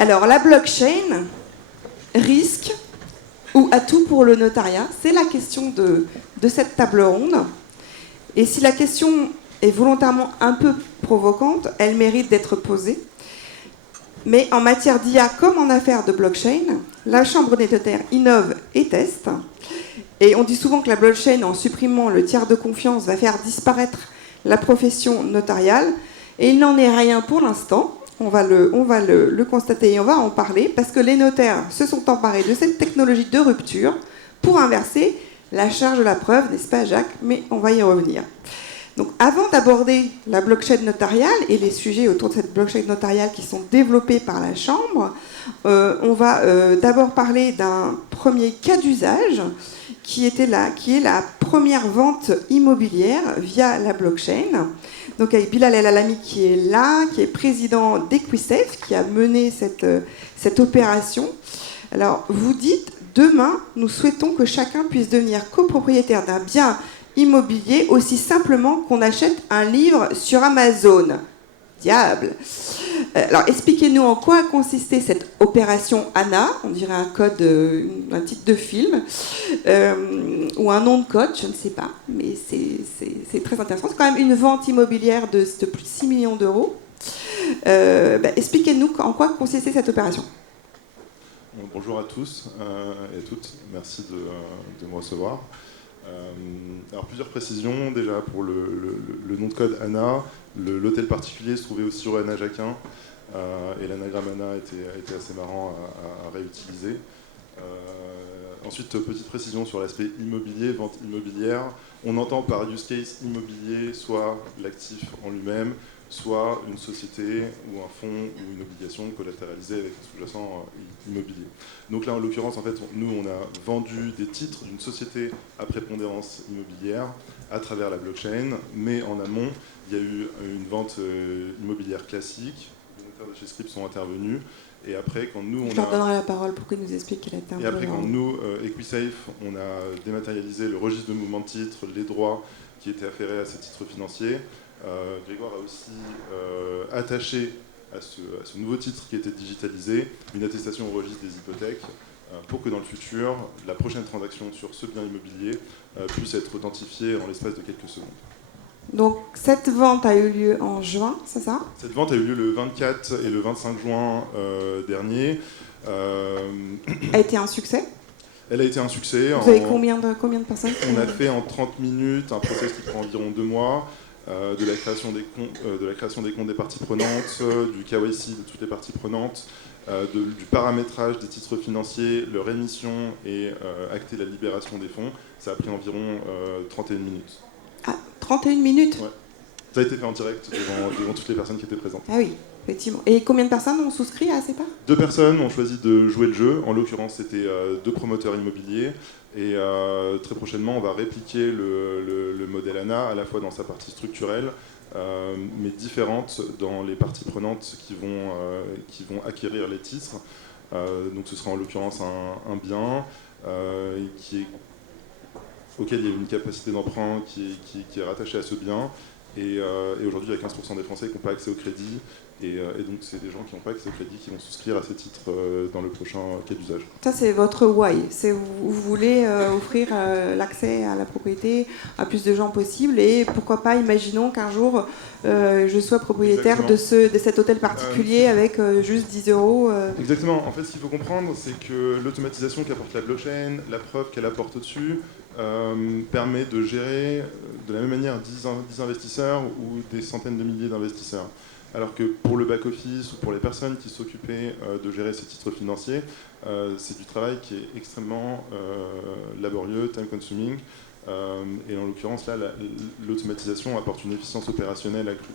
Alors, la blockchain, risque ou atout pour le notariat? C'est la question de cette table ronde. Et si la question est volontairement un peu provocante, elle mérite d'être posée. Mais en matière d'IA comme en affaires de blockchain, la Chambre des notaires innove et teste. Et on dit souvent que la blockchain, en supprimant le tiers de confiance, va faire disparaître la profession notariale. Et il n'en est rien pour l'instant. On va le constater et on va en parler parce que les notaires se sont emparés de cette technologie de rupture pour inverser la charge de la preuve, n'est-ce pas Jacques? Mais on va y revenir. Donc avant d'aborder la blockchain notariale et les sujets autour de cette blockchain notariale qui sont développés par la Chambre, on va d'abord parler d'un premier cas d'usage qui est la première vente immobilière via la blockchain. Donc avec Bilal El Alami qui est là, qui est président d'Equisafe, qui a mené cette opération. Alors vous dites, demain, nous souhaitons que chacun puisse devenir copropriétaire d'un bien immobilier aussi simplement qu'on achète un livre sur Amazon. Diable. Alors expliquez-nous en quoi consistait cette opération ANA, on dirait un code, un titre de film, ou un nom de code, je ne sais pas, mais c'est très intéressant. C'est quand même une vente immobilière de plus de 6 millions d'euros. Expliquez-nous en quoi consistait cette opération. Bonjour à tous et à toutes, merci de me recevoir. Alors plusieurs précisions, déjà pour le nom de code ANA, l'hôtel particulier se trouvait aussi sur ANA Jacquin, et l'anagramme ANA était assez marrant à réutiliser. Ensuite, petite précision sur l'aspect immobilier, vente immobilière. On entend par use case immobilier soit l'actif en lui-même, soit une société ou un fonds ou une obligation collatéralisée avec un sous-jacent immobilier. Donc là, en l'occurrence, en fait, nous, on a vendu des titres d'une société à prépondérance immobilière à travers la blockchain, mais en amont, il y a eu une vente immobilière classique. Les notaires de chez Scrip sont intervenus. Et après, quand nous, je leur donnerai la parole pour qu'ils nous expliquent quelle a été un peu... Et après, quand nous, Equisafe, on a dématérialisé le registre de mouvement de titres, les droits qui étaient afférés à ces titres financiers, Grégoire a aussi attaché à ce nouveau titre qui était digitalisé une attestation au registre des hypothèques pour que dans le futur, la prochaine transaction sur ce bien immobilier puisse être authentifiée en l'espace de quelques secondes. Donc cette vente a eu lieu en juin, c'est ça? Cette vente a eu lieu le 24 et le 25 juin dernier. A été un succès? Elle a été un succès. Vous avez combien de personnes? On a fait en 30 minutes un process qui prend environ 2 mois. De la création des comptes des parties prenantes, du KYC de toutes les parties prenantes, du paramétrage des titres financiers, leur émission et acter la libération des fonds. Ça a pris environ 31 minutes. Ah, 31 minutes? Ouais. Ça a été fait en direct devant toutes les personnes qui étaient présentes. Ah oui, effectivement. Et combien de personnes ont souscrit à CEPA? 2 personnes ont choisi de jouer le jeu. En l'occurrence, c'était 2 promoteurs immobiliers. Et très prochainement, on va répliquer le modèle ANA à la fois dans sa partie structurelle, mais différente dans les parties prenantes qui vont acquérir les titres. Donc ce sera en l'occurrence un bien auquel il y a une capacité d'emprunt qui est rattachée à ce bien. Et aujourd'hui, il y a 15% des Français qui n'ont pas accès au crédit. Et donc, c'est des gens qui n'ont pas accès au crédit qui vont souscrire à ces titres dans le prochain cas d'usage. Ça, c'est votre why. Vous voulez offrir l'accès à la propriété à plus de gens possible. Et pourquoi pas, imaginons qu'un jour, je sois propriétaire de cet hôtel particulier avec juste 10 euros. Exactement. En fait, ce qu'il faut comprendre, c'est que l'automatisation qu'apporte la blockchain, la preuve qu'elle apporte au-dessus, permet de gérer de la même manière 10 investisseurs ou des centaines de milliers d'investisseurs. Alors que pour le back-office ou pour les personnes qui s'occupaient de gérer ces titres financiers, c'est du travail qui est extrêmement laborieux, time-consuming. Et en l'occurrence, là, l'automatisation apporte une efficience opérationnelle accrue.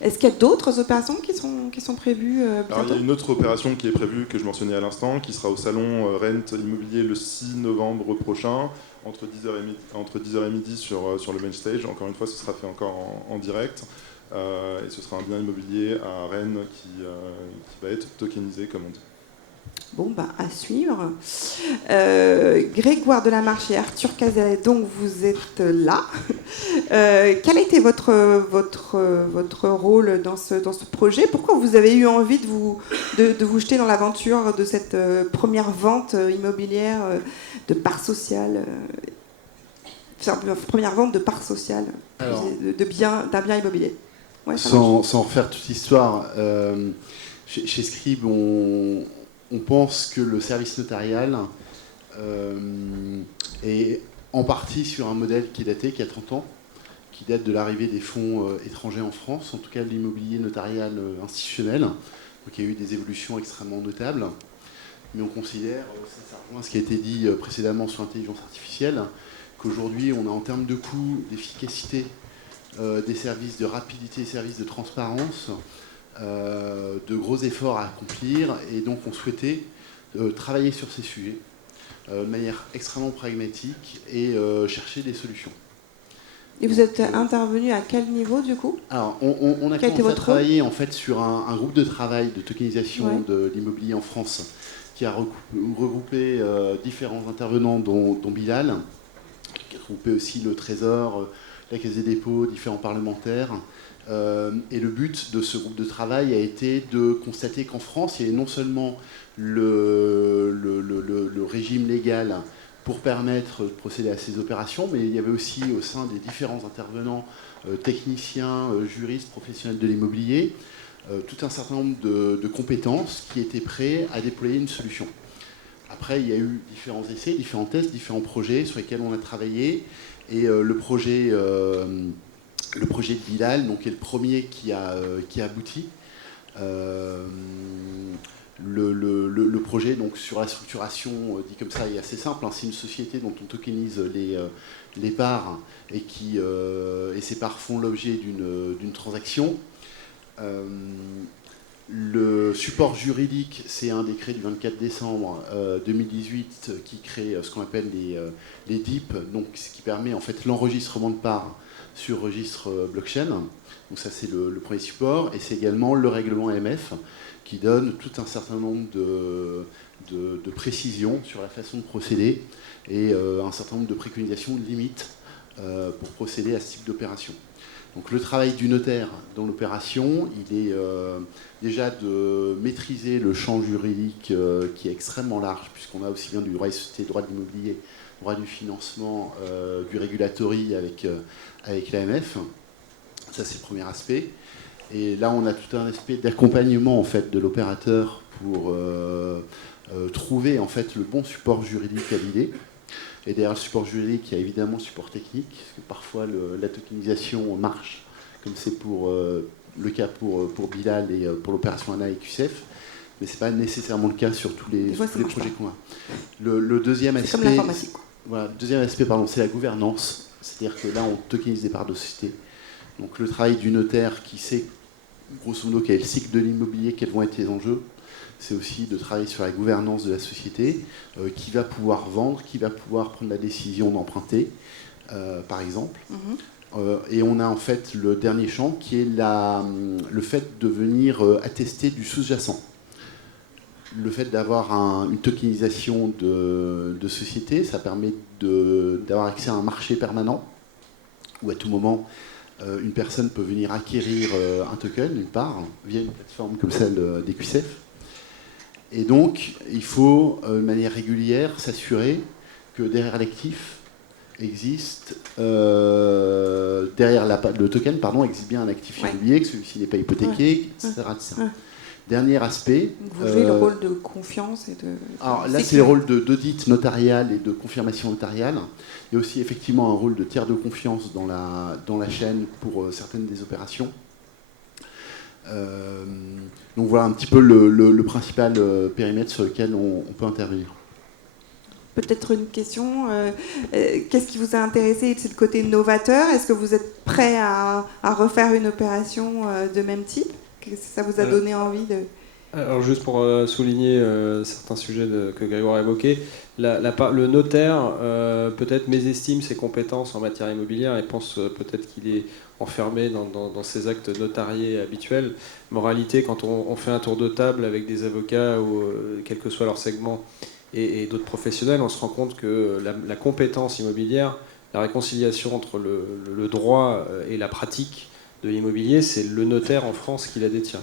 Est-ce qu'il y a d'autres opérations qui sont prévues bientôt? Alors, il y a une autre opération qui est prévue, que je mentionnais à l'instant, qui sera au salon Rent Immobilier le 6 novembre prochain, entre 10h et midi sur le main stage. Encore une fois, ce sera fait encore en direct. Et ce sera un bien immobilier à Rennes qui va être tokenisé, comme on dit. Bon, ben, à suivre. Grégoire Delamarche et Arthur Cazalet, donc vous êtes là. Quel a été votre rôle dans ce projet? Pourquoi vous avez eu envie de vous jeter dans l'aventure de cette première vente immobilière de part sociale première vente de part sociale d'un bien immobilier? Ouais, sans refaire toute l'histoire, chez Scribe, on pense que le service notarial est en partie sur un modèle qui est daté, qui a 30 ans, qui date de l'arrivée des fonds étrangers en France, en tout cas de l'immobilier notarial institutionnel. Donc il y a eu des évolutions extrêmement notables. Mais on considère, ça rejoint ce qui a été dit précédemment sur l'intelligence artificielle, qu'aujourd'hui on a en termes de coût, d'efficacité, des services de rapidité, des services de transparence, de gros efforts à accomplir, et donc on souhaitait travailler sur ces sujets de manière extrêmement pragmatique et chercher des solutions. Et vous êtes intervenu à quel niveau du coup? Alors, on a commencé à travailler en fait sur un groupe de travail de tokenisation de l'immobilier en France qui a regroupé différents intervenants dont Bilal, qui a regroupé aussi le Trésor, la Caisse des dépôts, différents parlementaires. Et le but de ce groupe de travail a été de constater qu'en France, il y avait non seulement le régime légal pour permettre de procéder à ces opérations, mais il y avait aussi au sein des différents intervenants, techniciens, juristes, professionnels de l'immobilier, tout un certain nombre de compétences qui étaient prêts à déployer une solution. Après, il y a eu différents essais, différents tests, différents projets sur lesquels on a travaillé, et le projet de Bilal donc, est le premier qui a abouti. Le projet donc, sur la structuration, dit comme ça, est assez simple. Hein. C'est une société dont on tokenise les parts et ces parts font l'objet d'une transaction. Le support juridique, c'est un décret du 24 décembre 2018 qui crée ce qu'on appelle les DIP, donc, ce qui permet en fait l'enregistrement de parts sur registre blockchain. Donc ça c'est le premier support, et c'est également le règlement AMF qui donne tout un certain nombre de précisions sur la façon de procéder et un certain nombre de préconisations de limites pour procéder à ce type d'opération. Donc le travail du notaire dans l'opération, il est déjà de maîtriser le champ juridique qui est extrêmement large, puisqu'on a aussi bien du droit des sociétés, droit de l'immobilier, droit du financement, du regulatory avec l'AMF. Ça, c'est le premier aspect. Et là, on a tout un aspect d'accompagnement en fait, de l'opérateur pour trouver en fait, le bon support juridique à l'idée. Et derrière le support juridique, il y a évidemment le support technique, parce que parfois la tokenisation marche, comme c'est le cas pour Bilal et pour l'opération ANA et QCF, mais ce n'est pas nécessairement le cas sur tous les projets qu'on a. Le deuxième aspect, comme l'informatique. Voilà, deuxième aspect, c'est la gouvernance. C'est-à-dire que là, on tokenise des parts de société. Donc le travail du notaire qui sait, grosso modo, quel est le cycle de l'immobilier, quels vont être les enjeux, c'est aussi de travailler sur la gouvernance de la société, qui va pouvoir vendre, qui va pouvoir prendre la décision d'emprunter, par exemple. Et on a en fait le dernier champ qui est le fait de venir attester du sous-jacent. Le fait d'avoir une tokenisation de société, ça permet d'avoir accès à un marché permanent, où à tout moment, une personne peut venir acquérir un token, une part, via une plateforme comme celle des QCF. Et donc, il faut, de manière régulière, s'assurer que derrière l'actif existe, derrière le token, existe bien un actif immobilier, que celui-ci n'est pas hypothéqué, etc. Dernier aspect. Vous jouez le rôle de confiance et de. Alors là, c'est le rôle d'audit notarial et de confirmation notariale. Il y a aussi effectivement un rôle de tiers de confiance dans la chaîne pour certaines des opérations. Donc voilà un petit peu le principal périmètre sur lequel on peut intervenir. Peut-être une question. Qu'est-ce qui vous a intéressé? C'est le côté novateur. Est-ce que vous êtes prêt à refaire une opération de même type? Ça vous a donné envie de... Alors juste pour souligner certains sujets que Grégoire a évoqués, le notaire peut-être mésestime ses compétences en matière immobilière et pense peut-être qu'il est enfermé dans ses actes notariés habituels. Mais en réalité, quand on fait un tour de table avec des avocats, ou quel que soit leur segment, et d'autres professionnels, on se rend compte que la compétence immobilière, la réconciliation entre le droit et la pratique de l'immobilier, c'est le notaire en France qui la détient.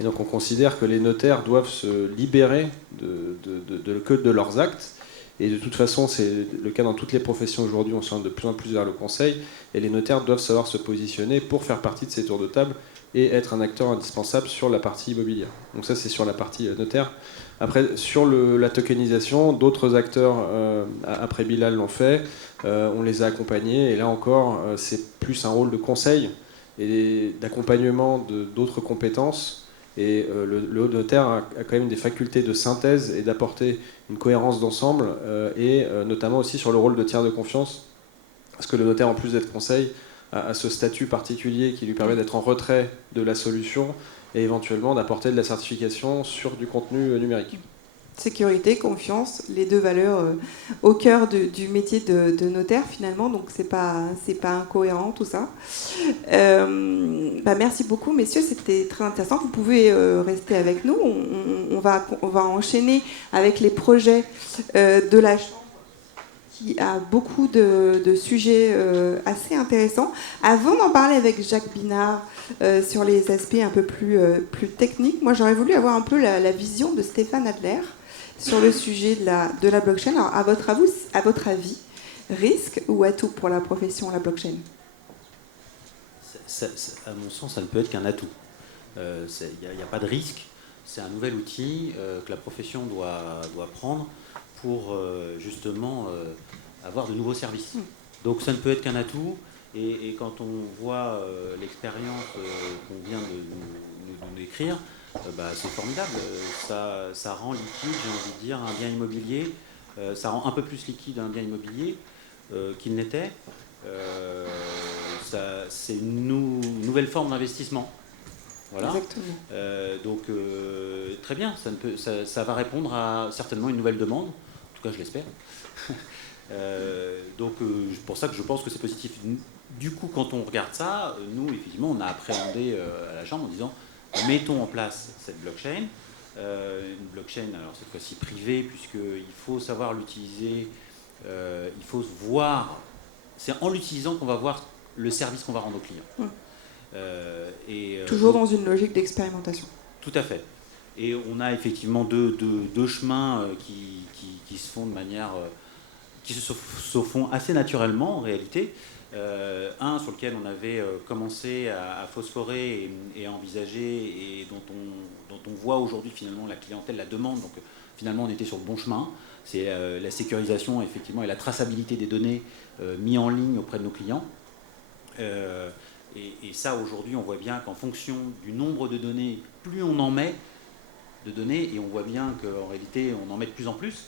Et donc on considère que les notaires doivent se libérer de leurs actes. Et de toute façon, c'est le cas dans toutes les professions aujourd'hui, on s'oriente de plus en plus vers le conseil. Et les notaires doivent savoir se positionner pour faire partie de ces tours de table et être un acteur indispensable sur la partie immobilière. Donc ça, c'est sur la partie notaire. Après, sur la tokenisation, d'autres acteurs, après Bilal, l'ont fait. On les a accompagnés. Et là encore, c'est plus un rôle de conseil et d'accompagnement d'autres compétences. Et le notaire a quand même des facultés de synthèse et d'apporter une cohérence d'ensemble, et notamment aussi sur le rôle de tiers de confiance, parce que le notaire, en plus d'être conseil, a ce statut particulier qui lui permet d'être en retrait de la solution et éventuellement d'apporter de la certification sur du contenu numérique. Sécurité, confiance, les deux valeurs au cœur du métier de notaire finalement, donc c'est pas incohérent tout ça. Merci beaucoup messieurs, c'était très intéressant. Vous pouvez rester avec nous. On va enchaîner avec les projets de la Chambre qui a beaucoup de sujets assez intéressants. Avant d'en parler avec Jacques Binard sur les aspects un peu plus techniques, moi j'aurais voulu avoir un peu la vision de Stéphane Adler sur le sujet de la blockchain. Alors, à votre avis, risque ou atout pour la profession, la blockchain ? À mon sens, ça ne peut être qu'un atout. Il n'y a pas de risque. C'est un nouvel outil que la profession doit prendre pour justement avoir de nouveaux services. Donc ça ne peut être qu'un atout. Et quand on voit l'expérience qu'on vient de nous décrire, c'est formidable. Ça rend liquide, j'ai envie de dire, un bien immobilier. Ça rend un peu plus liquide un bien immobilier qu'il n'était. C'est une nouvelle forme d'investissement. Voilà. Donc très bien, ça va répondre à certainement une nouvelle demande. En tout cas, je l'espère. Donc pour ça que je pense que c'est positif. Du coup, quand on regarde ça, nous, effectivement, on a appréhendé à la Chambre en disant mettons en place cette blockchain. Une blockchain, alors cette fois-ci privée, puisqu'il faut savoir l'utiliser, il faut voir, c'est en l'utilisant qu'on va voir le service qu'on va rendre aux clients. Toujours dans une logique d'expérimentation. Tout à fait. Et on a effectivement deux chemins qui se font de manière... qui se font assez naturellement en réalité. Un sur lequel on avait commencé à phosphorer et à envisager et dont on voit aujourd'hui finalement la clientèle, la demande. Donc finalement on était sur le bon chemin. C'est la sécurisation effectivement et la traçabilité des données mis en ligne auprès de nos clients. Et ça aujourd'hui on voit bien qu'en fonction du nombre de données, plus on en met de données, et on voit bien qu'en réalité on en met de plus en plus.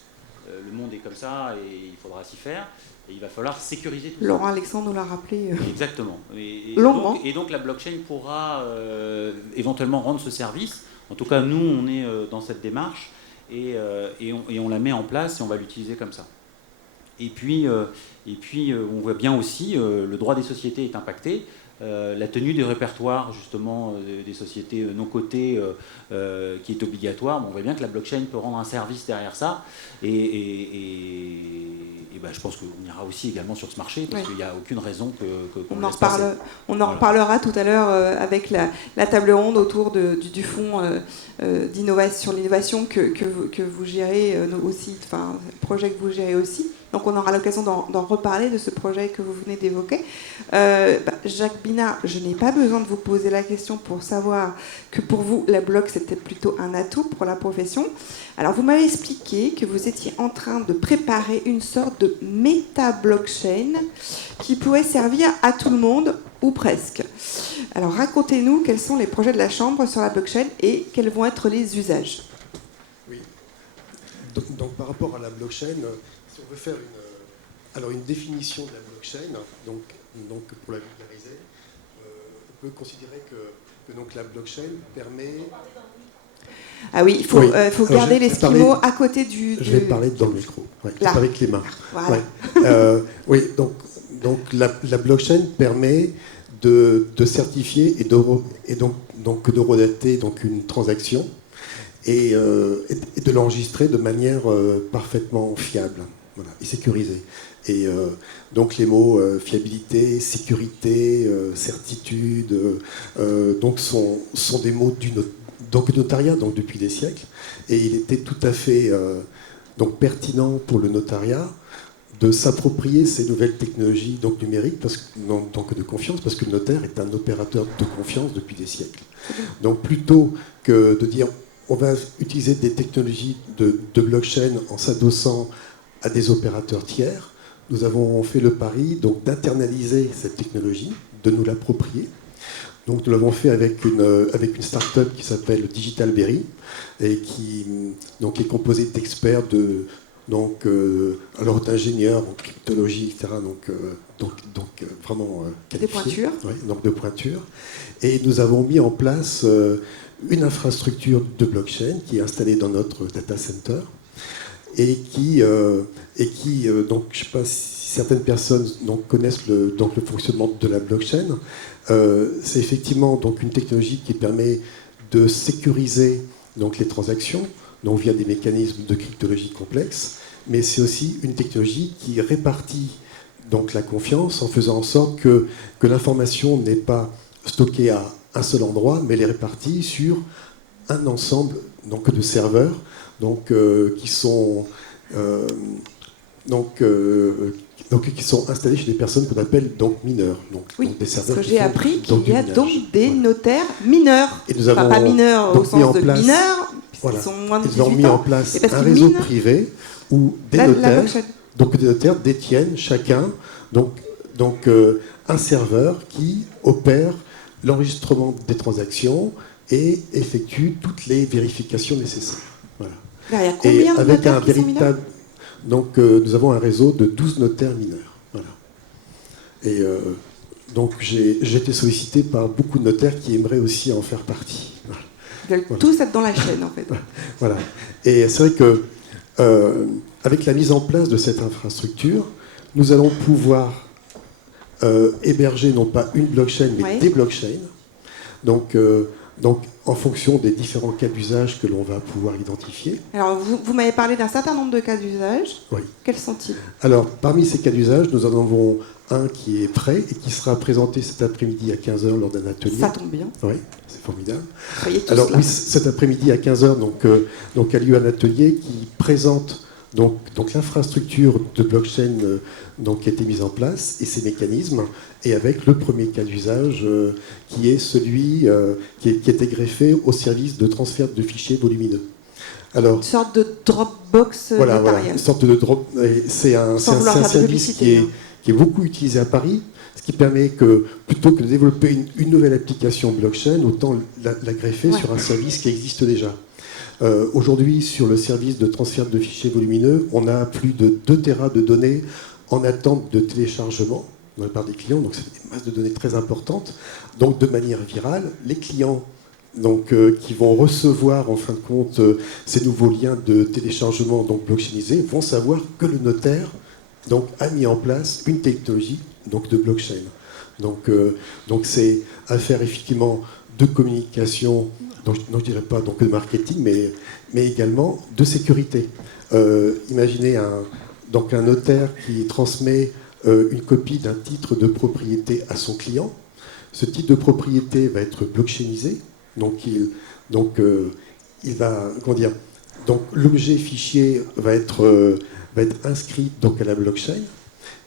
Le monde est comme ça et il faudra s'y faire. Et il va falloir sécuriser tout ça. Laurent Alexandre nous l'a rappelé. Exactement. Et donc la blockchain pourra éventuellement rendre ce service. En tout cas, nous, on est dans cette démarche et on la met en place et on va l'utiliser comme ça. Et puis on voit bien aussi, le droit des sociétés est impacté. La tenue des répertoires justement des sociétés non cotées qui est obligatoire. On voit bien que la blockchain peut rendre un service derrière ça je pense qu'on ira aussi également sur ce marché parce qu'il n'y a aucune raison qu'on laisse passer. On en reparlera tout à l'heure avec la table ronde autour du fonds sur l'innovation que vous gérez aussi, enfin le projet que vous gérez aussi. Donc on aura l'occasion d'en reparler de ce projet que vous venez d'évoquer. Jacques Binard, je n'ai pas besoin de vous poser la question pour savoir que pour vous, la block, c'était plutôt un atout pour la profession. Alors vous m'avez expliqué que vous étiez en train de préparer une sorte de méta-blockchain qui pourrait servir à tout le monde, ou presque. Alors racontez-nous quels sont les projets de la Chambre sur la blockchain et quels vont être les usages. Oui. Donc par rapport à la blockchain, si on veut faire une définition de la blockchain, donc pour la vulgariser, on peut considérer que donc la blockchain permet... Ah oui, il faut, Oui. faut Alors, garder je vais l'esquimau parler- à côté du... Je vais parler dans le micro, Là. avec les mains. Voilà. Ouais. Oui, donc la blockchain permet de certifier et donc de redater donc une transaction et de l'enregistrer de manière parfaitement fiable, voilà, et sécurisée. Et donc les mots fiabilité, sécurité, certitude, donc sont des mots du notariat, donc depuis des siècles. Et il était tout à fait donc pertinent pour le notariat de s'approprier ces nouvelles technologies donc numériques donc de confiance, parce que le notaire est un opérateur de confiance depuis des siècles. Donc plutôt que de dire on va utiliser des technologies de blockchain en s'adossant à des opérateurs tiers, nous avons fait le pari donc d'internaliser cette technologie, de nous l'approprier. Donc nous l'avons fait avec une start-up qui s'appelle Digital Berry et qui donc est composée d'experts alors d'ingénieurs en cryptologie, etc. Donc vraiment qualifiés. Des pointures. Oui, donc de pointures. Et nous avons mis en place une infrastructure de blockchain qui est installée dans notre data center et qui donc je ne sais pas si certaines personnes donc connaissent le fonctionnement de la blockchain. C'est effectivement donc une technologie qui permet de sécuriser donc les transactions, donc via des mécanismes de cryptologie complexes, mais c'est aussi une technologie qui répartit donc la confiance en faisant en sorte que l'information n'est pas stockée à un seul endroit, mais elle est répartie sur un ensemble donc de serveurs donc qui sont qui sont installés chez des personnes qu'on appelle donc mineurs. Oui, donc des parce serveurs que qui j'ai font appris donc qu'il y a du minage. donc des Voilà. notaires mineurs. Et nous avons Pas mineurs au donc mis sens en de place- mineurs, puisqu'ils Voilà. sont moins de Ils ont 18 mis en ans. place Et parce un qu'ils réseau minent privé où des la notaires, blockchain. donc des notaires détiennent chacun un serveur qui opère l'enregistrement des transactions et effectue toutes les vérifications nécessaires. Voilà. Là, il y a Et combien de avec notaires un qui sont mineurs véritable, nous avons un réseau de 12 notaires mineurs. Voilà. Et donc j'ai été sollicité par beaucoup de notaires qui aimeraient aussi en faire partie. Voilà. Ils veulent Voilà. tous être dans la chaîne, en fait. Voilà. Et c'est vrai que avec la mise en place de cette infrastructure, nous allons pouvoir héberger non pas une blockchain, mais Ouais. des blockchains. Donc en fonction des différents cas d'usage que l'on va pouvoir identifier. Alors, vous m'avez parlé d'un certain nombre de cas d'usage. Oui. Quels sont-ils? Alors, parmi ces cas d'usage, nous en avons un qui est prêt et qui sera présenté cet après-midi à 15h lors d'un atelier. Ça tombe bien. Oui, c'est formidable. Soyez tous Alors là. oui, cet après-midi à 15h donc a lieu un atelier qui présente donc l'infrastructure de blockchain qui a été mise en place et ses mécanismes, et avec le premier cas d'usage qui est celui qui était greffé au service de transfert de fichiers volumineux. Alors, Une sorte de Dropbox voilà, notariale. une sorte de drop. C'est un Sans vouloir faire de service publicité, hein. qui est beaucoup utilisé à Paris, ce qui permet que, plutôt que de développer une nouvelle application blockchain, autant la greffer sur un service qui existe déjà. Aujourd'hui, sur le service de transfert de fichiers volumineux, on a plus de 2 Tera de données en attente de téléchargement de la part des clients, donc c'est des masses de données très importantes. Donc de manière virale, les clients qui vont recevoir en fin de compte ces nouveaux liens de téléchargement blockchainisés vont savoir que le notaire a mis en place une technologie de blockchain. Donc c'est affaire effectivement de communication, donc je dirais pas de marketing, mais également de sécurité. Imaginez un notaire qui transmet une copie d'un titre de propriété à son client. Ce titre de propriété va être blockchainisé. Il va, l'objet fichier va être inscrit à la blockchain,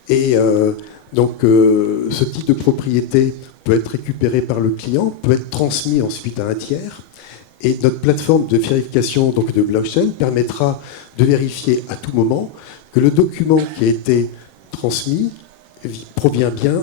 et ce titre de propriété peut être récupéré par le client, peut être transmis ensuite à un tiers, et notre plateforme de vérification de blockchain permettra de vérifier à tout moment que le document qui a été transmis provient bien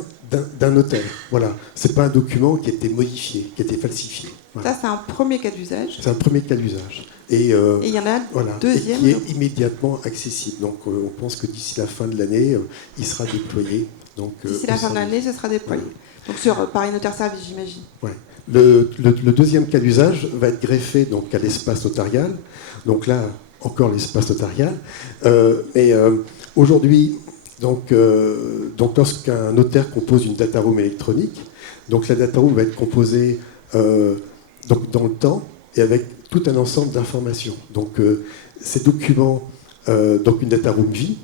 d'un notaire. Voilà, c'est pas un document qui a été modifié, qui a été falsifié. Voilà. Ça, c'est un premier cas d'usage. C'est un premier cas d'usage. Et il y en a un deuxième. Et qui est immédiatement accessible. Donc on pense que d'ici la fin de l'année, il sera déployé. D'ici la fin de l'année, ce sera déployé. Ouais. Donc sur Paris Notaire Service, j'imagine. Ouais. Le deuxième cas d'usage va être greffé donc, à l'espace notarial. Donc là, encore l'espace notarial. Aujourd'hui, donc lorsqu'un notaire compose une data room électronique, donc la data room va être composée donc dans le temps et avec tout un ensemble d'informations. Donc ces documents, donc une data room vie.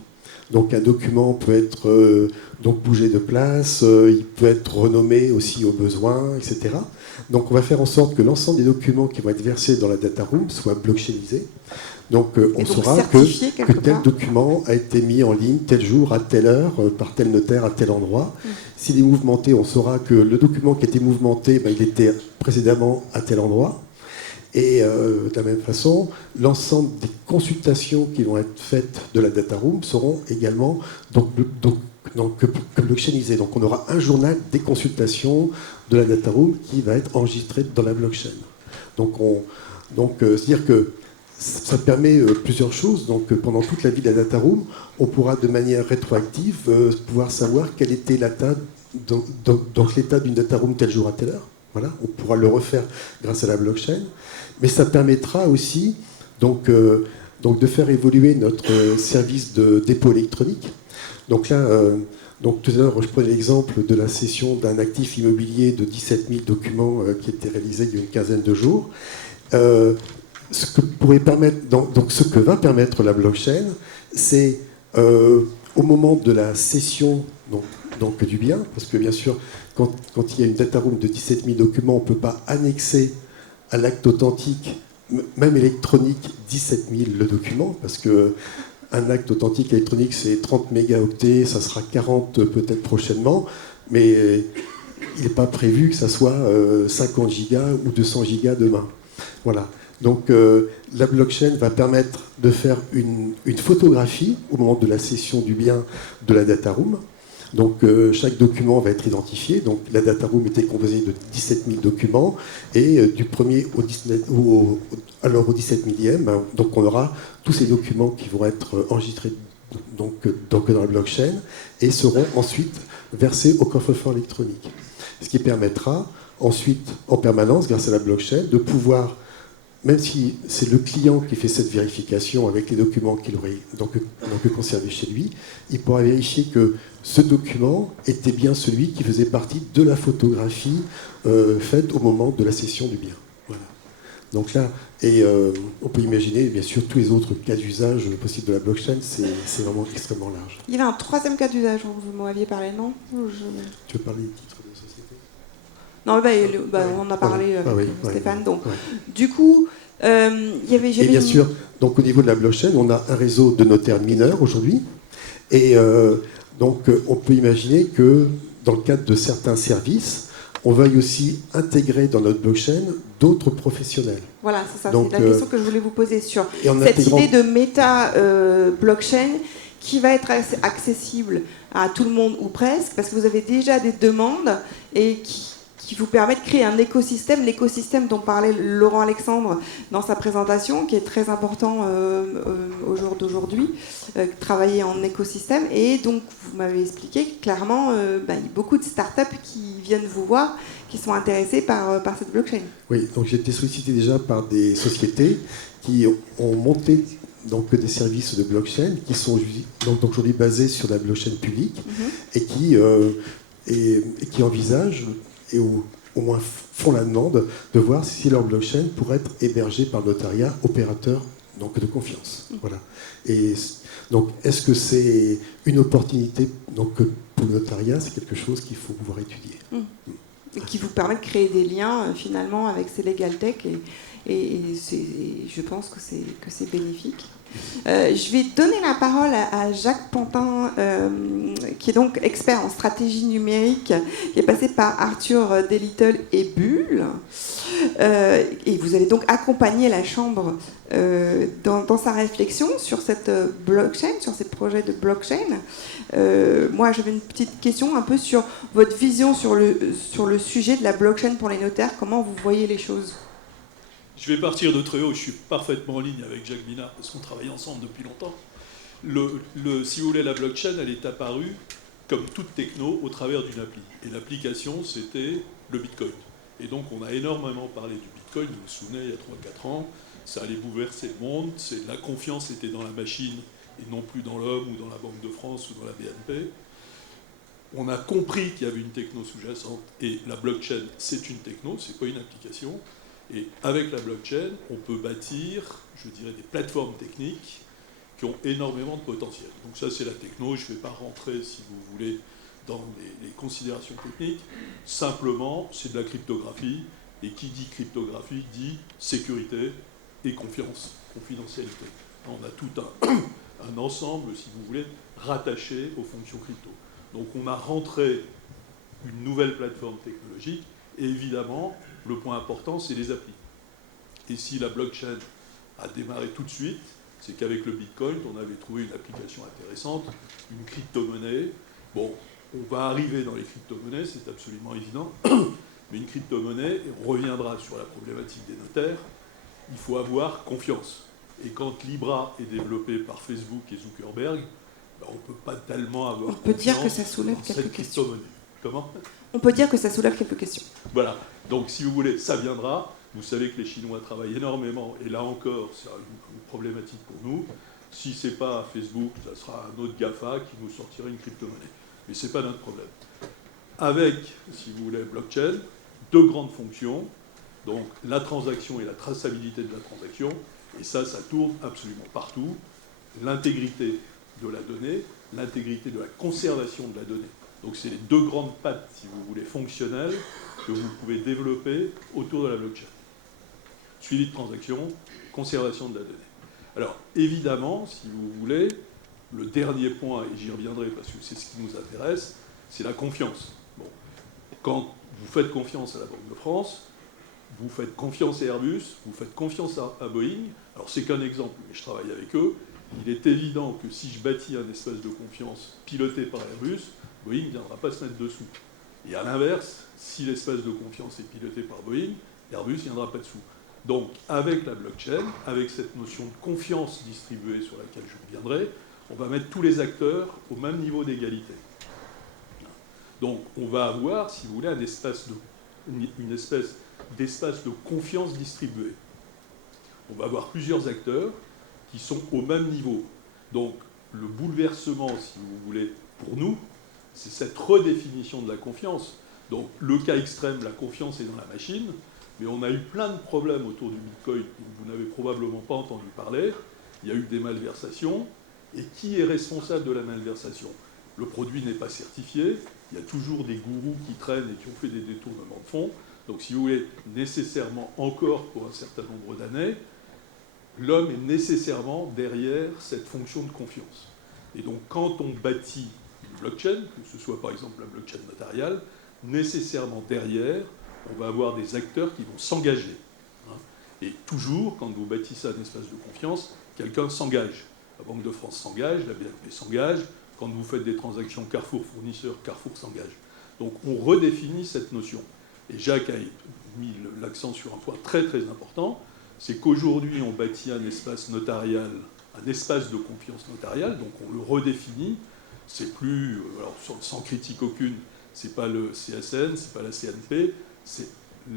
Donc un document peut être donc bougé de place, il peut être renommé aussi au besoin, etc. Donc on va faire en sorte que l'ensemble des documents qui vont être versés dans la data room soient blockchainisés. Donc on saura que tel document a été mis en ligne tel jour, à telle heure, par tel notaire, à tel endroit. S'il est mouvementé, on saura que le document qui a été mouvementé, il était précédemment à tel endroit. Et de la même façon, l'ensemble des consultations qui vont être faites de la data room seront également blockchainisées. Donc on aura un journal des consultations de la data room qui va être enregistré dans la blockchain. C'est-à-dire que ça permet plusieurs choses. Donc pendant toute la vie de la data room, on pourra de manière rétroactive pouvoir savoir quel était l'état d'une data room tel jour à telle heure. Voilà, on pourra le refaire grâce à la blockchain. Mais ça permettra aussi donc de faire évoluer notre service de dépôt électronique. Donc là, tout à l'heure, je prenais l'exemple de la cession d'un actif immobilier de 17 000 documents qui était réalisé il y a une quinzaine de jours. Ce que va permettre la blockchain, c'est au moment de la cession donc du bien, parce que bien sûr, quand il y a une data room de 17 000 documents, on ne peut pas annexer à l'acte authentique, même électronique, 17 000 le document, parce qu'un acte authentique électronique, c'est 30 mégaoctets, ça sera 40 peut-être prochainement, mais il n'est pas prévu que ça soit 50 gigas ou 200 gigas demain. Voilà. Donc la blockchain va permettre de faire une photographie au moment de la cession du bien de la data room. Donc chaque document va être identifié. Donc la data room était composée de 17 000 documents et du premier au 17 millième, donc on aura tous ces documents qui vont être enregistrés donc dans la blockchain et seront ensuite versés au coffre-fort électronique. Ce qui permettra ensuite en permanence, grâce à la blockchain, de pouvoir, même si c'est le client qui fait cette vérification avec les documents qu'il aurait donc conservés chez lui, il pourra vérifier que ce document était bien celui qui faisait partie de la photographie faite au moment de la cession du bien. Voilà. Donc là, on peut imaginer bien sûr tous les autres cas d'usage possibles de la blockchain, c'est vraiment extrêmement large. Il y avait un troisième cas d'usage, vous m'en aviez parlé, non ? Tu veux parler des titres de société ? Non, on en a parlé avec Stéphane. Donc, ouais. Du coup, il y avait... Et bien sûr, donc au niveau de la blockchain, on a un réseau de notaires mineurs aujourd'hui. Et donc, on peut imaginer que dans le cadre de certains services, on veuille aussi intégrer dans notre blockchain d'autres professionnels. Voilà, c'est ça. Donc, c'est la question que je voulais vous poser sur cette intégrant... idée de méta blockchain qui va être accessible à tout le monde ou presque, parce que vous avez déjà des demandes et qui vous permet de créer un écosystème, l'écosystème dont parlait Laurent Alexandre dans sa présentation, qui est très important au jour d'aujourd'hui, travailler en écosystème. Et donc, vous m'avez expliqué que clairement, il y a beaucoup de startups qui viennent vous voir, qui sont intéressées par cette blockchain. Oui, donc j'ai été sollicité déjà par des sociétés qui ont monté donc, des services de blockchain qui sont donc aujourd'hui basés sur la blockchain publique et qui envisagent et au moins font la demande de voir si leur blockchain pourrait être hébergée par le notariat opérateur donc, de confiance. Voilà. Et donc, est-ce que c'est une opportunité donc, pour le notariat ? C'est quelque chose qu'il faut pouvoir étudier. Et qui vous permet de créer des liens finalement avec ces legal tech et je pense que c'est bénéfique. Je vais donner la parole à Jacques Pantin, qui est donc expert en stratégie numérique, qui est passé par Arthur Delittle et Bull. Et vous allez donc accompagner la Chambre dans sa réflexion sur cette blockchain, sur ces projets de blockchain. Moi, j'avais une petite question un peu sur votre vision sur le sujet de la blockchain pour les notaires. Comment vous voyez les choses ? Je vais partir de très haut, je suis parfaitement en ligne avec Jacques Minard, parce qu'on travaille ensemble depuis longtemps. Si vous voulez, la blockchain, elle est apparue, comme toute techno, au travers d'une appli. Et l'application, c'était le Bitcoin. Et donc on a énormément parlé du Bitcoin, vous vous souvenez, il y a 3-4 ans, ça allait bouleverser le monde, la confiance était dans la machine et non plus dans l'homme ou dans la Banque de France ou dans la BNP. On a compris qu'il y avait une techno sous-jacente, et la blockchain, c'est une techno, c'est pas une application. Et avec la blockchain, on peut bâtir, je dirais, des plateformes techniques qui ont énormément de potentiel. Donc ça, c'est la techno. Je ne vais pas rentrer, si vous voulez, dans les considérations techniques. Simplement, c'est de la cryptographie. Et qui dit cryptographie dit sécurité et confiance, confidentialité. On a tout un ensemble, si vous voulez, rattaché aux fonctions crypto. Donc on a rentré une nouvelle plateforme technologique. Et évidemment, le point important, c'est les applis. Et si la blockchain a démarré tout de suite, c'est qu'avec le Bitcoin, on avait trouvé une application intéressante, une crypto-monnaie. Bon, on va arriver dans les crypto-monnaies, c'est absolument évident, mais une crypto-monnaie, et on reviendra sur la problématique des notaires, il faut avoir confiance. Et quand Libra est développé par Facebook et Zuckerberg, ben on ne peut pas tellement avoir confiance. On peut dire que ça soulève dans quelques cette questions. crypto-monnaie. Comment ? On peut dire que ça soulève quelques questions. Voilà. Donc, si vous voulez, ça viendra. Vous savez que les Chinois travaillent énormément. Et là encore, c'est une problématique pour nous. Si ce n'est pas Facebook, ça sera un autre GAFA qui nous sortira une crypto-monnaie. Mais ce n'est pas notre problème. Avec, si vous voulez, blockchain, deux grandes fonctions. Donc, la transaction et la traçabilité de la transaction. Et ça tourne absolument partout. L'intégrité de la donnée, l'intégrité de la conservation de la donnée. Donc c'est les deux grandes pattes, si vous voulez, fonctionnelles que vous pouvez développer autour de la blockchain. Suivi de transaction, conservation de la donnée. Alors évidemment, si vous voulez, le dernier point, et j'y reviendrai parce que c'est ce qui nous intéresse, c'est la confiance. Bon. Quand vous faites confiance à la Banque de France, vous faites confiance à Airbus, vous faites confiance à Boeing. Alors c'est qu'un exemple, mais je travaille avec eux. Il est évident que si je bâtis un espace de confiance piloté par Airbus, Boeing ne viendra pas se mettre dessous. Et à l'inverse, si l'espace de confiance est piloté par Boeing, Airbus ne viendra pas dessous. Donc, avec la blockchain, avec cette notion de confiance distribuée sur laquelle je reviendrai, on va mettre tous les acteurs au même niveau d'égalité. Donc, on va avoir, si vous voulez, une espèce d'espace de confiance distribué. On va avoir plusieurs acteurs qui sont au même niveau. Donc, le bouleversement, si vous voulez, pour nous, c'est cette redéfinition de la confiance. Donc, le cas extrême, la confiance est dans la machine, mais on a eu plein de problèmes autour du Bitcoin dont vous n'avez probablement pas entendu parler. Il y a eu des malversations. Et qui est responsable de la malversation ? Le produit n'est pas certifié. Il y a toujours des gourous qui traînent et qui ont fait des détournements de fonds. Donc, si vous voulez, nécessairement, encore pour un certain nombre d'années, l'homme est nécessairement derrière cette fonction de confiance. Et donc, quand on bâtit une blockchain, que ce soit par exemple la blockchain notariale, nécessairement derrière, on va avoir des acteurs qui vont s'engager. Et toujours, quand vous bâtissez un espace de confiance, quelqu'un s'engage. La Banque de France s'engage, la BNP s'engage. Quand vous faites des transactions Carrefour-fournisseur, Carrefour s'engage. Donc, on redéfinit cette notion. Et Jacques a mis l'accent sur un point très très important, c'est qu'aujourd'hui, on bâtit un espace notarial, un espace de confiance notariale, donc on le redéfinit. C'est plus, alors sans critique aucune, c'est pas le CSN, c'est pas la CNP, c'est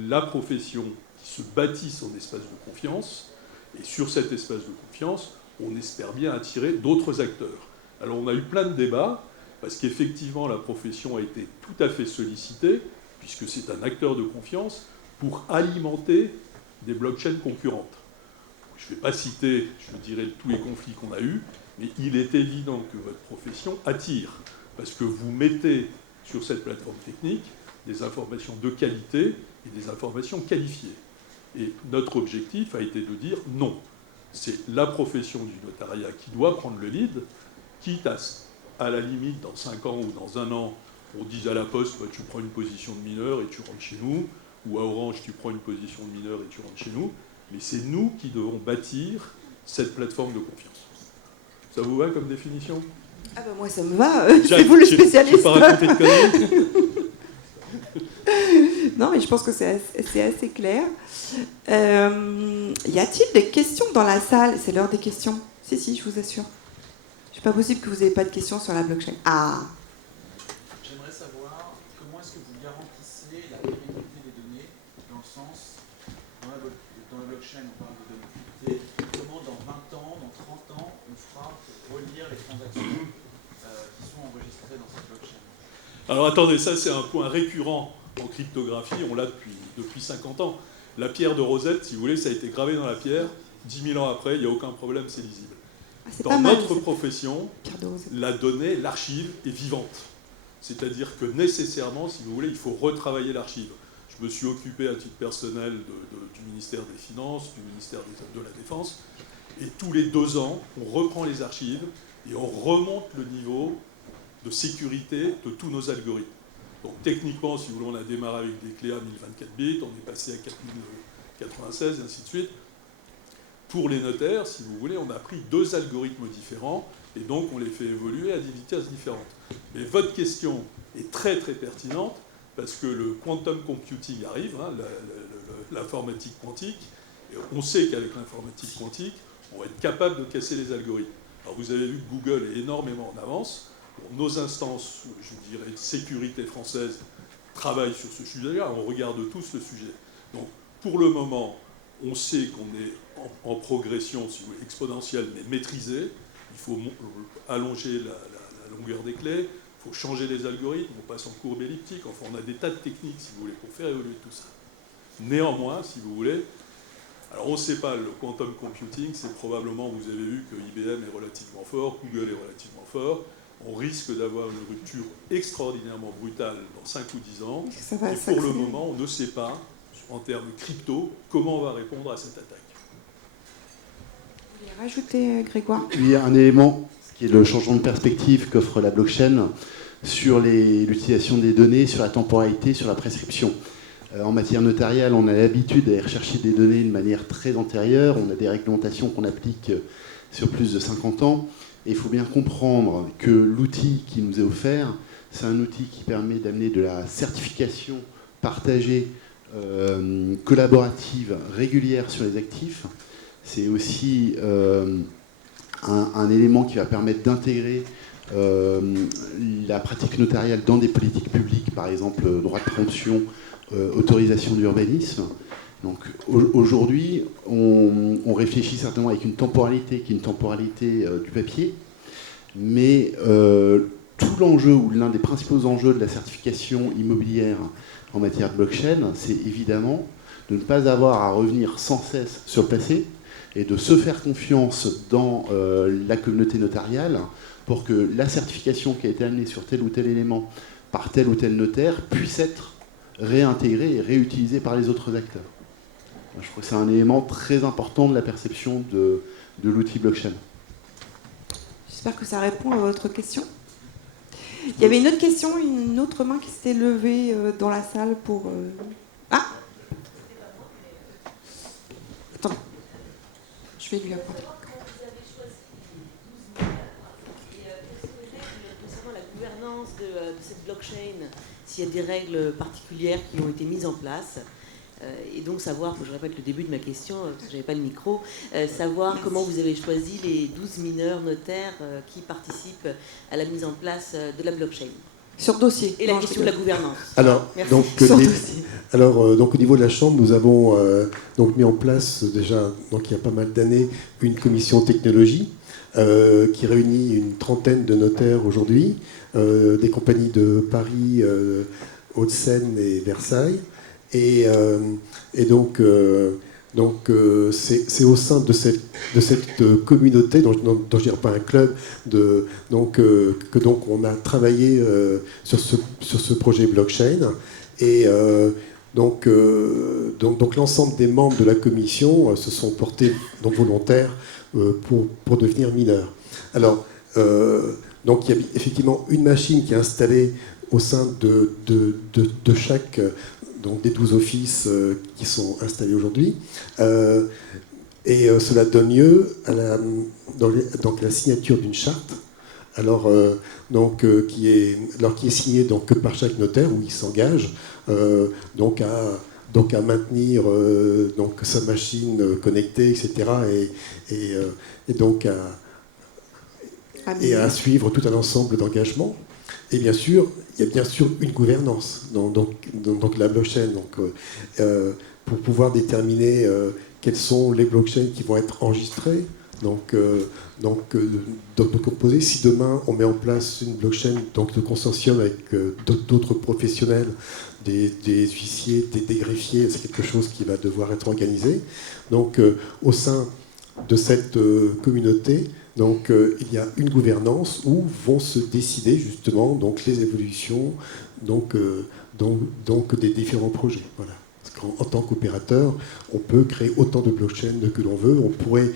la profession qui se bâtit son espace de confiance. Et sur cet espace de confiance, on espère bien attirer d'autres acteurs. Alors on a eu plein de débats, parce qu'effectivement la profession a été tout à fait sollicitée, puisque c'est un acteur de confiance, pour alimenter des blockchains concurrentes. Je ne vais pas citer, je dirais, tous les conflits qu'on a eus, mais il est évident que votre profession attire, parce que vous mettez sur cette plateforme technique des informations de qualité et des informations qualifiées. Et notre objectif a été de dire non. C'est la profession du notariat qui doit prendre le lead, quitte à la limite, dans 5 ans ou dans 1 an, on dise à la Poste, bah, tu prends une position de mineur et tu rentres chez nous, ou à Orange, tu prends une position de mineur et tu rentres chez nous, mais c'est nous qui devons bâtir cette plateforme de confiance. Ça vous va comme définition ? Ah ben moi ça me va, c'est vous le spécialiste. Je ne vais pas raconter de conneries. Non mais je pense que c'est assez clair. Y a-t-il des questions dans la salle ? C'est l'heure des questions. Si, je vous assure. C'est pas possible que vous n'ayez pas de questions sur la blockchain. Ah. J'aimerais savoir comment est-ce que vous garantissez la pérennité des données relire les transactions qui sont enregistrées dans cette blockchain. Alors attendez, ça c'est un point récurrent en cryptographie, on l'a depuis 50 ans. La pierre de Rosette, si vous voulez, ça a été gravé dans la pierre, 10 000 ans après, il n'y a aucun problème, c'est lisible. Dans notre profession, la donnée, l'archive est vivante. C'est-à-dire que nécessairement, si vous voulez, il faut retravailler l'archive. Je me suis occupé à titre personnel du ministère des Finances, du ministère de la Défense, et tous les 2 ans, on reprend les archives et on remonte le niveau de sécurité de tous nos algorithmes. Donc techniquement, si vous voulez, on a démarré avec des clés à 1024 bits, on est passé à 4096 et ainsi de suite. Pour les notaires, si vous voulez, on a pris 2 algorithmes différents et donc on les fait évoluer à des vitesses différentes. Mais votre question est très très pertinente parce que le quantum computing arrive, hein, l'informatique quantique, et on sait qu'avec l'informatique quantique, on va être capable de casser les algorithmes. Alors vous avez vu que Google est énormément en avance. Nos instances, je dirais, de sécurité française travaillent sur ce sujet-là, on regarde tous le sujet. Donc, pour le moment, on sait qu'on est en progression, si vous voulez, exponentielle, mais maîtrisée. Il faut allonger la longueur des clés, il faut changer les algorithmes, on passe en courbe elliptique, enfin, on a des tas de techniques, si vous voulez, pour faire évoluer tout ça. Néanmoins, si vous voulez, alors on ne sait pas, le quantum computing, c'est probablement, vous avez vu que IBM est relativement fort, Google est relativement fort. On risque d'avoir une rupture extraordinairement brutale dans 5 ou 10 ans. Et pour le moment, on ne sait pas, en termes crypto, comment on va répondre à cette attaque. Vous voulez rajouter, Grégoire ? Il y a un élément qui est le changement de perspective qu'offre la blockchain sur l'utilisation des données, sur la temporalité, sur la prescription. En matière notariale, on a l'habitude d'aller rechercher des données de manière très antérieure. On a des réglementations qu'on applique sur plus de 50 ans. Et il faut bien comprendre que l'outil qui nous est offert, c'est un outil qui permet d'amener de la certification partagée, collaborative, régulière sur les actifs. C'est aussi un élément qui va permettre d'intégrer la pratique notariale dans des politiques publiques, par exemple droit de préemption, autorisation d'urbanisme. Donc aujourd'hui, on réfléchit certainement avec une temporalité qui est une temporalité du papier, mais tout l'enjeu, ou l'un des principaux enjeux de la certification immobilière en matière de blockchain, c'est évidemment de ne pas avoir à revenir sans cesse sur le passé et de se faire confiance dans la communauté notariale pour que la certification qui a été amenée sur tel ou tel élément par tel ou tel notaire puisse être réintégrée et réutilisée par les autres acteurs. Je crois que c'est un élément très important de la perception de l'outil blockchain. J'espère que ça répond à votre question. Il y avait une autre question, une autre main qui s'était levée dans la salle pour... Ah ! Attends, je vais lui apporter. Quand vous avez choisi les 12 mineurs, et quelles sont les règles concernant la gouvernance de cette blockchain, s'il y a des règles particulières qui ont été mises en place, et donc savoir, je répète le début de ma question, parce que je n'avais pas le micro, savoir comment vous avez choisi les 12 mineurs notaires qui participent à la mise en place de la blockchain. Sur dossier. Et la question de la gouvernance. Alors, donc au niveau de la Chambre, nous avons donc mis en place déjà, donc il y a pas mal d'années, une commission technologie qui réunit une trentaine de notaires aujourd'hui, des compagnies de Paris, Hauts-de-Seine et Versailles. Et donc c'est au sein de cette communauté, dont je dirais pas un club, que on a travaillé sur ce projet blockchain. Et donc l'ensemble des membres de la commission se sont portés donc volontaires pour devenir mineurs. Alors donc il y a effectivement une machine qui est installée au sein de chaque donc des 12 offices qui sont installés aujourd'hui. Et cela donne lieu à la signature d'une charte, qui est signée donc par chaque notaire, où il s'engage à maintenir sa machine connectée, etc. Et à suivre tout un ensemble d'engagements. Et bien sûr, il y a bien sûr une gouvernance dans la blockchain. Pour pouvoir déterminer quelles sont les blockchains qui vont être enregistrées, de composer. Si demain on met en place une blockchain de consortium avec d'autres professionnels, des huissiers, des greffiers, c'est quelque chose qui va devoir être organisé. Donc au sein de cette communauté, il y a une gouvernance où vont se décider justement les évolutions des différents projets. Voilà. Parce qu'en tant qu'opérateur, on peut créer autant de blockchains que l'on veut. On pourrait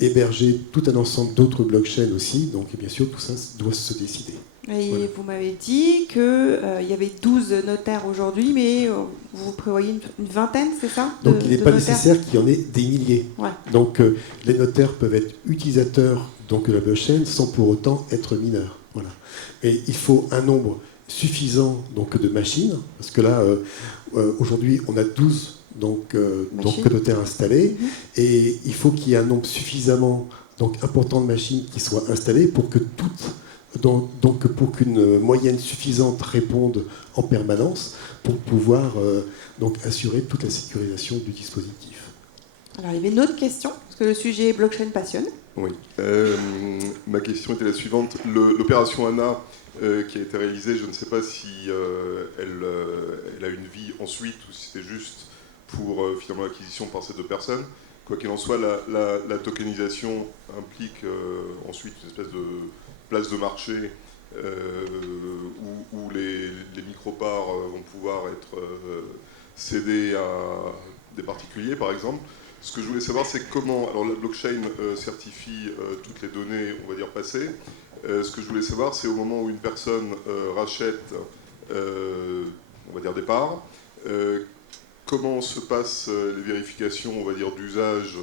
héberger tout un ensemble d'autres blockchains aussi. Donc bien sûr, tout ça doit se décider. Et voilà. vous m'avez dit qu'il y avait 12 notaires aujourd'hui, mais vous prévoyez une vingtaine, c'est ça? Donc il n'est pas nécessaire qu'il y en ait des milliers. Ouais. Donc les notaires peuvent être utilisateurs de la blockchain sans pour autant être mineurs. Voilà. Et il faut un nombre suffisant de machines, parce que là, aujourd'hui, on a 12 notaires installés, et il faut qu'il y ait un nombre suffisamment important de machines qui soient installées pour que pour qu'une moyenne suffisante réponde en permanence pour pouvoir assurer toute la sécurisation du dispositif. Alors, il y avait une autre question, parce que le sujet blockchain passionne. Oui. Ma question était la suivante. L'opération ANA qui a été réalisée, je ne sais pas si elle a une vie ensuite ou si c'était juste pour finalement l'acquisition par ces deux personnes. Quoi qu'il en soit, la tokenisation implique ensuite une espèce de place de marché où les micro-parts vont pouvoir être cédées à des particuliers, par exemple. Ce que je voulais savoir, c'est comment... Alors, la blockchain certifie toutes les données, on va dire, passées. Ce que je voulais savoir, c'est au moment où une personne rachète, on va dire, des parts, comment se passent les vérifications, on va dire, d'usage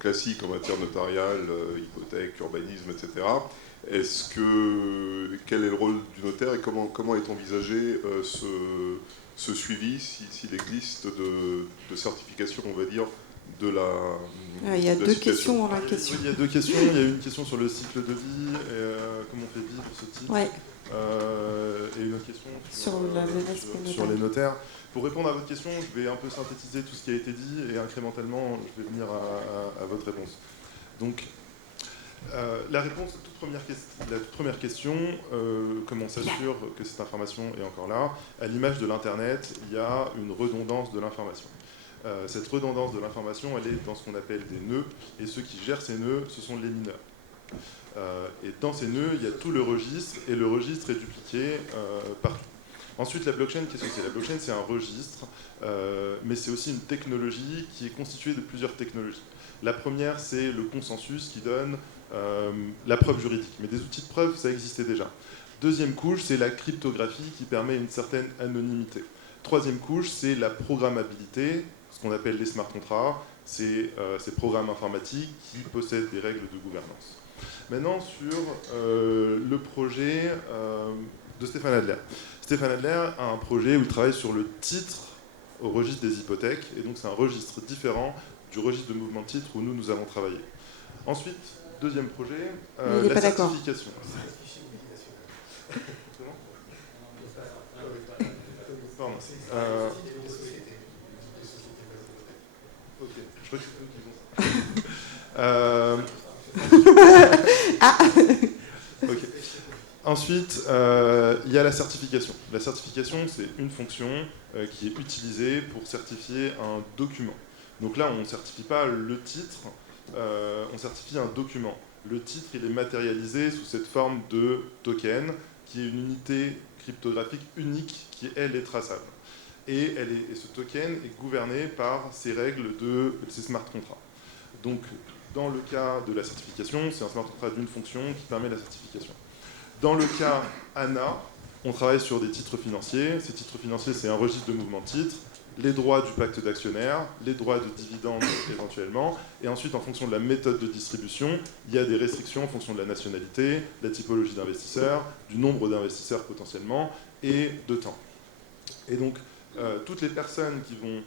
classique en matière notariale, hypothèque, urbanisme, etc. Quel est le rôle du notaire et comment est envisagé ce suivi, s'il existe de certification, on va dire, de la... Il y a deux questions dans la question. Il y a deux questions. Il y a une question sur le cycle de vie, et comment on fait vivre ce titre. Ouais. Et une autre question sur les notaires. Pour répondre à votre question, je vais un peu synthétiser tout ce qui a été dit et incrémentalement, je vais venir à votre réponse. Donc, la toute première question, comment on s'assure que cette information est encore là? À l'image de l'Internet, il y a une redondance de l'information. Cette redondance de l'information, elle est dans ce qu'on appelle des nœuds, et ceux qui gèrent ces nœuds, ce sont les mineurs. Et dans ces nœuds, il y a tout le registre, et le registre est dupliqué partout. Ensuite, la blockchain, qu'est-ce que c'est? La blockchain, c'est un registre, mais c'est aussi une technologie qui est constituée de plusieurs technologies. La première, c'est le consensus qui donne la preuve juridique. Mais des outils de preuve, ça existait déjà. Deuxième couche, c'est la cryptographie qui permet une certaine anonymité. Troisième couche, c'est la programmabilité, ce qu'on appelle les smart contracts, c'est ces programmes informatiques qui possèdent des règles de gouvernance. Maintenant, sur le projet de Stéphane Adler. Stéphane Adler a un projet où il travaille sur le titre au registre des hypothèques, et donc c'est un registre différent du registre de mouvement de titre où nous avons travaillé. Ensuite, deuxième projet, la certification. Pardon. Ok, je crois que c'est ok. Ensuite, il y a la certification. La certification, c'est une fonction qui est utilisée pour certifier un document. Donc là, on ne certifie pas le titre, on certifie un document. Le titre, il est matérialisé sous cette forme de token, qui est une unité cryptographique unique qui, elle, est traçable. Et ce token est gouverné par ces règles de ces smart contracts. Donc, dans le cas de la certification, c'est un smart contract d'une fonction qui permet la certification. Dans le cas ANA, on travaille sur des titres financiers. Ces titres financiers, c'est un registre de mouvement de titres, les droits du pacte d'actionnaires, les droits de dividendes éventuellement, et ensuite, en fonction de la méthode de distribution, il y a des restrictions en fonction de la nationalité, de la typologie d'investisseurs, du nombre d'investisseurs potentiellement, et de temps. Et donc, toutes les personnes qui vont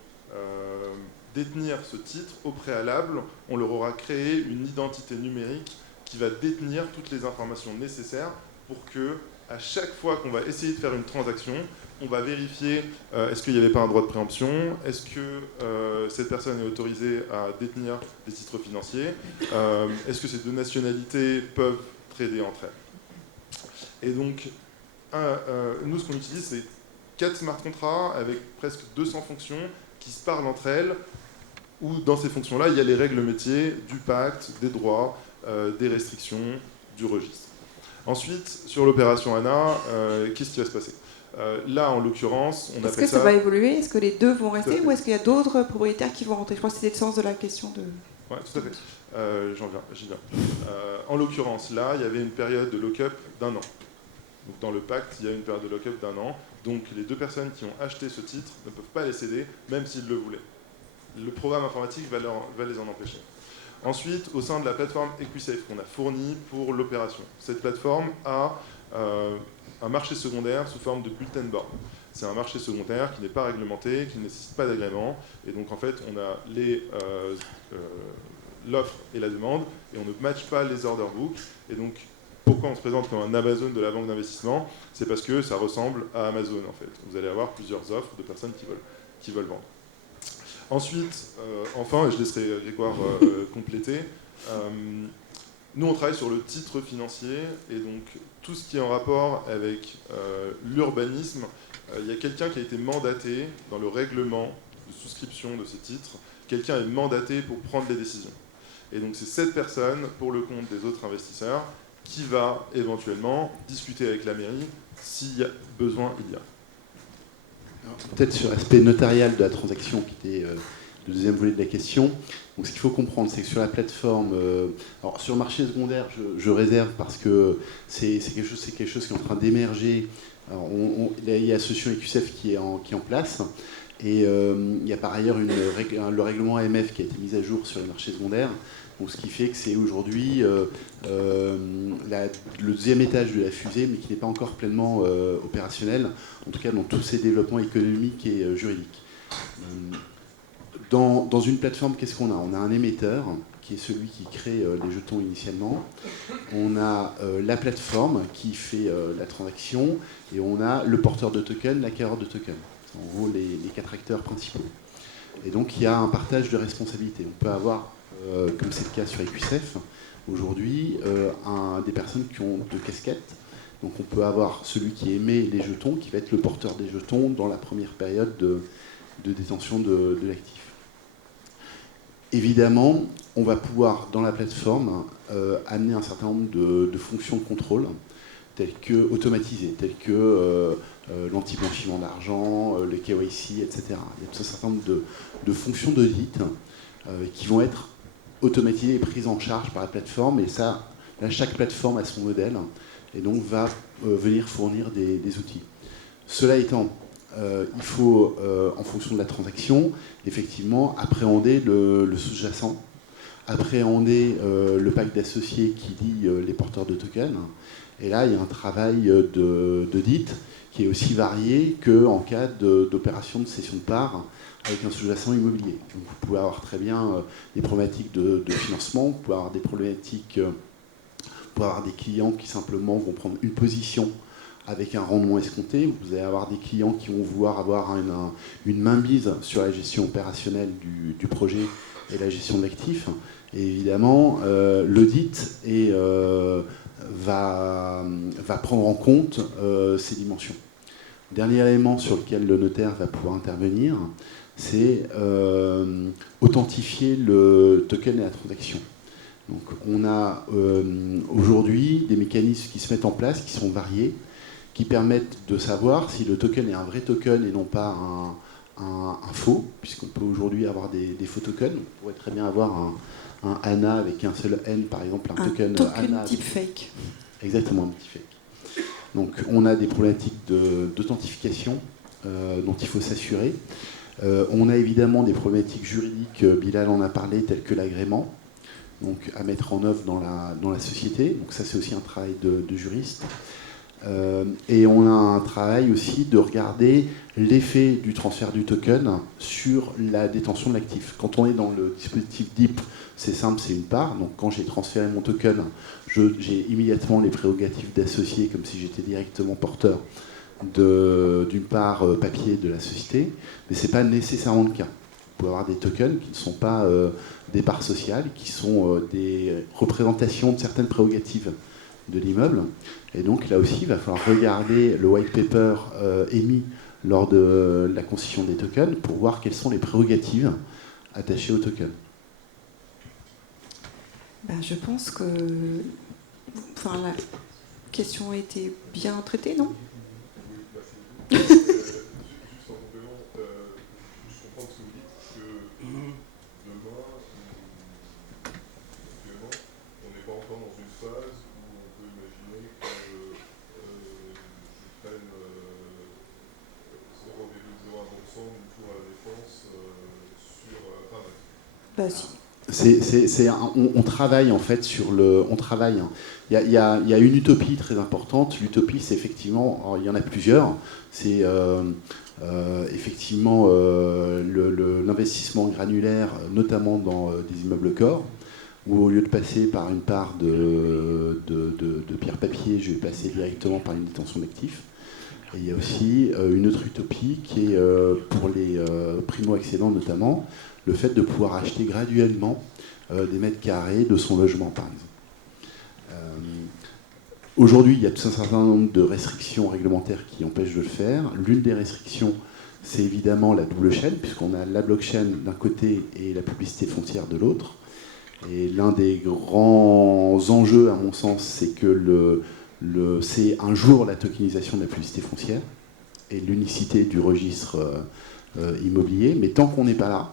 détenir ce titre, au préalable, on leur aura créé une identité numérique qui va détenir toutes les informations nécessaires pour que à chaque fois qu'on va essayer de faire une transaction, on va vérifier est-ce qu'il n'y avait pas un droit de préemption, est-ce que cette personne est autorisée à détenir des titres financiers, est-ce que ces deux nationalités peuvent trader entre elles. Et donc, nous, ce qu'on utilise, c'est 4 smart contracts avec presque 200 fonctions qui se parlent entre elles, où dans ces fonctions-là, il y a les règles métiers du pacte, des droits, des restrictions, du registre. Ensuite, sur l'opération ANA, qu'est-ce qui va se passer ? Là, en l'occurrence, on appelle ça... Est-ce que ça va évoluer ? Est-ce que les deux vont rester ou est-ce qu'il y a d'autres propriétaires qui vont rentrer ? Je crois que c'était le sens de la question de... Oui, tout à fait. J'y viens. En l'occurrence, là, il y avait une période de lock-up d'1 an. Donc, dans le pacte, il y a une période de lock-up d'1 an. Donc, les 2 personnes qui ont acheté ce titre ne peuvent pas les céder, même s'ils le voulaient. Le programme informatique va les en empêcher. Ensuite, au sein de la plateforme EquiSafe qu'on a fournie pour l'opération, cette plateforme a un marché secondaire sous forme de bulletin board. C'est un marché secondaire qui n'est pas réglementé, qui ne nécessite pas d'agrément. Et donc, en fait, on a l'offre et la demande, et on ne matche pas les order books. Et donc, pourquoi on se présente comme un Amazon de la banque d'investissement ? C'est parce que ça ressemble à Amazon, en fait. Vous allez avoir plusieurs offres de personnes qui veulent vendre. Ensuite, enfin, et je laisserai Grégoire compléter, nous, on travaille sur le titre financier, et donc tout ce qui est en rapport avec l'urbanisme, il y a quelqu'un qui a été mandaté dans le règlement de souscription de ces titres, quelqu'un est mandaté pour prendre les décisions. Et donc c'est cette personne, pour le compte des autres investisseurs, qui va éventuellement discuter avec la mairie s'il y a besoin, il y a. Peut-être sur l'aspect notarial de la transaction, qui était le deuxième volet de la question. Donc, ce qu'il faut comprendre, c'est que sur la plateforme, alors sur le marché secondaire, je réserve parce que c'est quelque chose qui est en train d'émerger. Il y a l'association EquiSafe qui est en place. Et il y a par ailleurs le règlement AMF qui a été mis à jour sur les marchés secondaires. Donc, ce qui fait que c'est aujourd'hui le deuxième étage de la fusée, mais qui n'est pas encore pleinement opérationnel, en tout cas dans tous ses développements économiques et juridiques. Dans une plateforme, qu'est-ce qu'on a ? On a un émetteur, qui est celui qui crée les jetons initialement. On a la plateforme qui fait la transaction, et on a le porteur de token, l'acquéreur de token. C'est en gros les 4 acteurs principaux. Et donc il y a un partage de responsabilités. On peut avoir, comme c'est le cas sur EquiSafe, aujourd'hui, des personnes qui ont 2 casquettes. Donc on peut avoir celui qui émet les jetons, qui va être le porteur des jetons dans la première période de détention de l'actif. Évidemment, on va pouvoir, dans la plateforme, amener un certain nombre de fonctions de contrôle, telles que automatisées, telles que l'anti-blanchiment d'argent, le KYC, etc. Il y a tout un certain nombre de fonctions d'audit qui vont être automatisées et prises en charge par la plateforme. Et ça, là, chaque plateforme a son modèle et donc va venir fournir des outils. Cela étant, il faut, en fonction de la transaction, effectivement, appréhender le sous-jacent, appréhender le pacte d'associés qui lie les porteurs de tokens. Et là, il y a un travail d'audit qui est aussi varié qu'en cas d'opération de cession de parts avec un sous-jacent immobilier. Donc, vous pouvez avoir très bien des problématiques de financement, vous pouvez avoir des problématiques, vous pouvez avoir des clients qui simplement vont prendre une position avec un rendement escompté. Vous allez avoir des clients qui vont vouloir avoir une mainmise sur la gestion opérationnelle du projet et la gestion de l'actif. Et évidemment, l'audit va prendre en compte ces dimensions. Dernier élément sur lequel le notaire va pouvoir intervenir, c'est authentifier le token et la transaction. Donc, on a aujourd'hui des mécanismes qui se mettent en place, qui sont variés, qui permettent de savoir si le token est un vrai token et non pas un faux, puisqu'on peut aujourd'hui avoir des faux tokens. On pourrait très bien avoir un ANA avec un seul N, par exemple, un token ANA type fake. Exactement, un petit fake. Donc on a des problématiques d'authentification dont il faut s'assurer. On a évidemment des problématiques juridiques, Bilal en a parlé, telles que l'agrément, donc à mettre en œuvre dans la société. Donc ça, c'est aussi un travail de juriste. Et on a un travail aussi de regarder l'effet du transfert du token sur la détention de l'actif. Quand on est dans le dispositif DIP, c'est simple, c'est une part. Donc quand j'ai transféré mon token, j'ai immédiatement les prérogatives d'associé comme si j'étais directement porteur d'une part papier de la société, mais ce n'est pas nécessairement le cas. Vous pouvez avoir des tokens qui ne sont pas des parts sociales, qui sont des représentations de certaines prérogatives de l'immeuble. Et donc là aussi, il va falloir regarder le white paper émis lors de la constitution des tokens pour voir quelles sont les prérogatives attachées aux tokens. Je pense que la question a été bien traitée, non ? Juste en complément, je comprends ce que vous dites, que demain, actuellement, on n'est pas encore dans une phase où on peut imaginer que je prenne 0,01% du tour à la défense sur Internet. On travaille en fait sur le. On travaille. Il y a une utopie très importante. L'utopie, c'est effectivement. Alors, il y en a plusieurs. C'est effectivement l'investissement granulaire, notamment dans des immeubles corps, où au lieu de passer par une part de pierre-papier, je vais passer directement par une détention d'actifs. Et il y a aussi une autre utopie qui est pour les primo-accédants notamment, le fait de pouvoir acheter graduellement des mètres carrés de son logement, par exemple. Aujourd'hui, il y a tout un certain nombre de restrictions réglementaires qui empêchent de le faire. L'une des restrictions, c'est évidemment la double chaîne, puisqu'on a la blockchain d'un côté et la publicité foncière de l'autre. Et l'un des grands enjeux, à mon sens, c'est que c'est un jour la tokenisation de la publicité foncière et l'unicité du registre immobilier. Mais tant qu'on n'est pas là,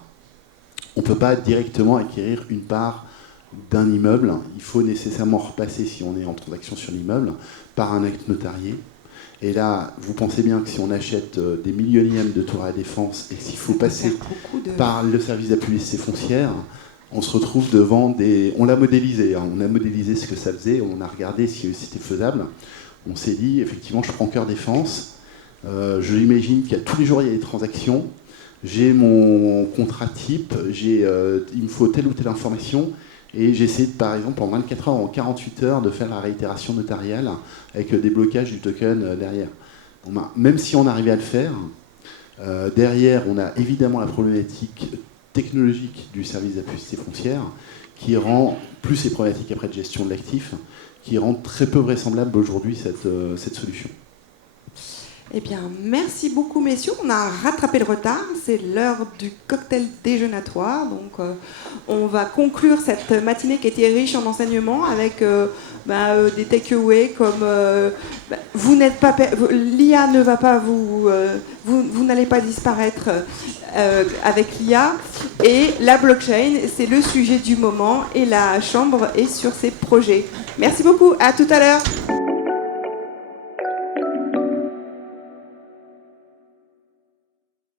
on ne peut pas directement acquérir une part d'un immeuble. Il faut nécessairement repasser, si on est en transaction sur l'immeuble, par un acte notarié. Et là, vous pensez bien que si on achète des millionièmes de tours à la défense et s'il faut passer par le service de la publicité foncière, on se retrouve devant des... On l'a modélisé, on a modélisé ce que ça faisait, on a regardé si c'était faisable. On s'est dit, effectivement, je prends Cœur Défense, je l'imagine qu'il y a tous les jours, il y a des transactions, j'ai mon contrat type, il me faut telle ou telle information, et j'essaie, par exemple, en 24 heures, en 48 heures, de faire la réitération notariale avec le déblocage du token derrière. Même si on arrivait à le faire, derrière, on a évidemment la problématique technologique du service de la publicité foncière, qui rend, plus les problématiques après de gestion de l'actif, qui rend très peu vraisemblable aujourd'hui cette solution. Eh bien, merci beaucoup, messieurs. On a rattrapé le retard. C'est l'heure du cocktail déjeunatoire. Donc, on va conclure cette matinée qui était riche en enseignements avec des takeaways comme vous n'êtes pas, l'IA ne va pas vous n'allez pas disparaître avec l'IA, et la blockchain, c'est le sujet du moment et la chambre est sur ses projets. Merci beaucoup. À tout à l'heure.